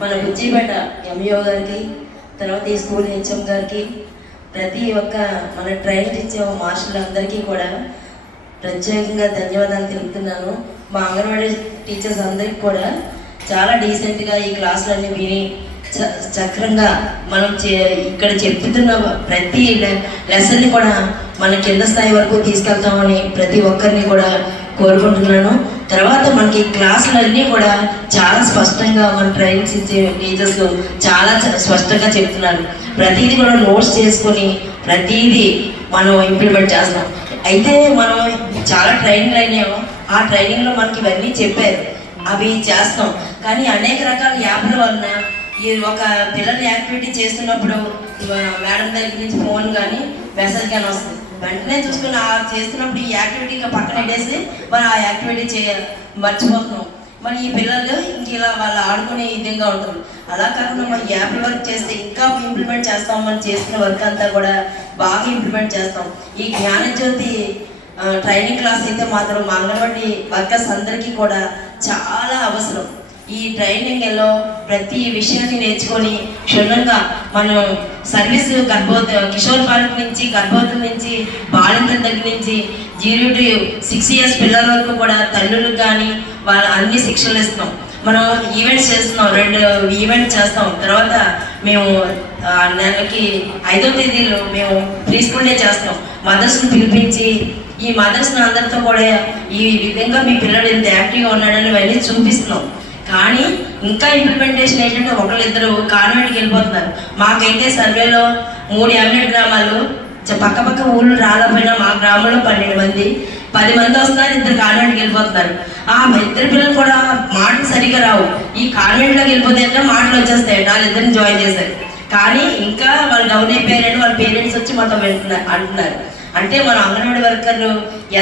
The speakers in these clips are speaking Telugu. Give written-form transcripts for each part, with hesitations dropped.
మన బుజ్జిపేట ఎంఈఓ గారికి, తర్వాత ఈ స్కూల్ హెచ్ఎం గారికి, ప్రతి ఒక్క మన ట్రైన్ ఇచ్చే మాస్టర్లందరికీ కూడా ప్రత్యేకంగా ధన్యవాదాలు తెలుపుతున్నాను. మా అంగన్వాడీ టీచర్స్ అందరికీ కూడా చాలా డీసెంట్గా ఈ క్లాసులన్నీ విని చక్రంగా మనం ఇక్కడ చెప్తున్న ప్రతి లెసన్ని కూడా మన కింద స్థాయి వరకు తీసుకెళ్తామని ప్రతి ఒక్కరిని కూడా కోరుకుంటున్నాను. తర్వాత మనకి క్లాసులన్నీ కూడా చాలా స్పష్టంగా మన ట్రైనింగ్స్ ఇచ్చే టీచర్స్ చాలా స్పష్టంగా చెప్తున్నారు. ప్రతిదీ కూడా నోట్స్ చేసుకొని ప్రతిదీ మనం ఇంప్లిమెంట్ చేస్తాం. అయితే మనం చాలా ట్రైనింగ్లు అయినాయో ఆ ట్రైనింగ్లో మనకి ఇవన్నీ చెప్పారు, అవి చేస్తాం. కానీ అనేక రకాల యాప్ల వలన ఈ ఒక పిల్లలు యాక్టివిటీ చేస్తున్నప్పుడు మేడం దగ్గర నుంచి ఫోన్ కానీ మెసేజ్ కానీ వస్తుంది. వెంటనే చూసుకుని చేస్తున్నప్పుడు ఈ యాక్టివిటీ పక్కన పెట్టేసి మనం ఆ యాక్టివిటీ మర్చిపోతున్నాం. మరి ఈ పిల్లలు ఇంక ఇలా వాళ్ళు ఆడుకునే విధంగా ఉంటుంది. అలా కాకుండా మనం యాప్ల వర్క్ చేస్తే ఇంకా ఇంప్లిమెంట్ చేస్తాం. మనం చేసిన వర్క్ అంతా కూడా బాగా ఇంప్లిమెంట్ చేస్తాం. ఈ జ్ఞానజ్యోతి ట్రైనింగ్ క్లాస్ అయితే మాత్రం మా అంగన్వాడీ వర్కర్స్ అందరికీ కూడా చాలా అవసరం. ఈ ట్రైనింగ్లో ప్రతి విషయాన్ని నేర్చుకొని క్షుణ్ణంగా మనం సర్వీస్ కిషోర్ పార్క్ నుంచి గర్భవతుల నుంచి బాలింతల దగ్గర నుంచి 0 to 6 years పిల్లల వరకు కూడా తల్లులకు కానీ వాళ్ళ అన్ని శిక్షణలు ఇస్తున్నాం. మనం ఈవెంట్స్ చేస్తున్నాం, 2 ఈవెంట్స్ చేస్తాం. తర్వాత మేము నెలకి 5వ తేదీలో మేము ప్రీ స్కూల్ డే చేస్తాం. మదర్స్ని పిలిపించి ఈ మదర్స్ని అందరితో కూడా ఈ విధంగా మీ పిల్లలు ఎంత యాక్టివ్గా ఉన్నాడని ఇవన్నీ చూపిస్తున్నాం. కానీ ఇంకా ఇంప్లిమెంటేషన్ ఏంటంటే ఒకళ్ళిద్దరు కాన్వెంట్కి వెళ్ళిపోతున్నారు. మాకైతే సర్వేలో 3 యామినేట్ గ్రామాలు పక్క ఊళ్ళు రాకపోయినా మా గ్రామంలో 12 మంది 10 మంది వస్తున్నారు, 2 కాన్వెంట్కి వెళ్ళిపోతున్నారు. ఆ 2 పిల్లలు కూడా మాటలు సరిగ్గా రావు. ఈ కాన్వెంట్లోకి వెళ్ళిపోతే మాటలు వచ్చేస్తాయి. వాళ్ళిద్దరిని జాయిన్ చేశారు. కానీ ఇంకా వాళ్ళు డౌన్ అయిపోయారని వాళ్ళ పేరెంట్స్ వచ్చి మొత్తం అంటున్నారు. అంటే మన అంగన్వాడీ వర్కర్లు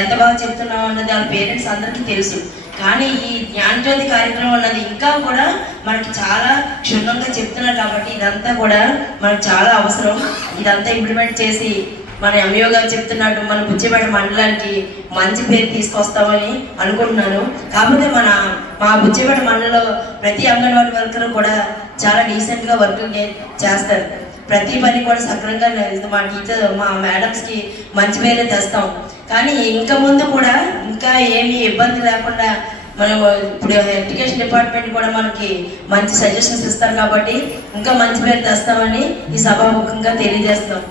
ఎంత బాగా చెప్తున్నాం అన్నది వాళ్ళ పేరెంట్స్ అందరికీ తెలుసు. కానీ ఈ జ్ఞానజ్యోతి కార్యక్రమం అన్నది ఇంకా కూడా మనకి చాలా క్షుణ్ణంగా చెప్తున్నారు. కాబట్టి ఇదంతా కూడా మనకు చాలా అవసరం. ఇదంతా ఇంప్లిమెంట్ చేసి మన ఎంఈఓ గారు చెప్తున్నట్టు మన బుజ్జిపేట మండలానికి మంచి పేరు తీసుకొస్తామని అనుకుంటున్నాను. కాకపోతే మా బుజ్జిపేట మండలంలో ప్రతి అంగన్వాడీ వర్కర్ కూడా చాలా డీసెంట్గా వర్క్ చేస్తారు. ప్రతి పని కూడా సక్రమంగా మా టీచర్ మా మేడమ్స్కి మంచి పేరే తెస్తాం. కానీ ఇంకా ముందు కూడా ఇంకా ఏమీ ఇబ్బంది లేకుండా మనం ఇప్పుడు ఎడ్యుకేషన్ డిపార్ట్మెంట్ కూడా మనకి మంచి సజెషన్స్ ఇస్తారు. కాబట్టి ఇంకా మంచి పేరు తెస్తామని ఈ సభాముఖంగా తెలియజేస్తాం.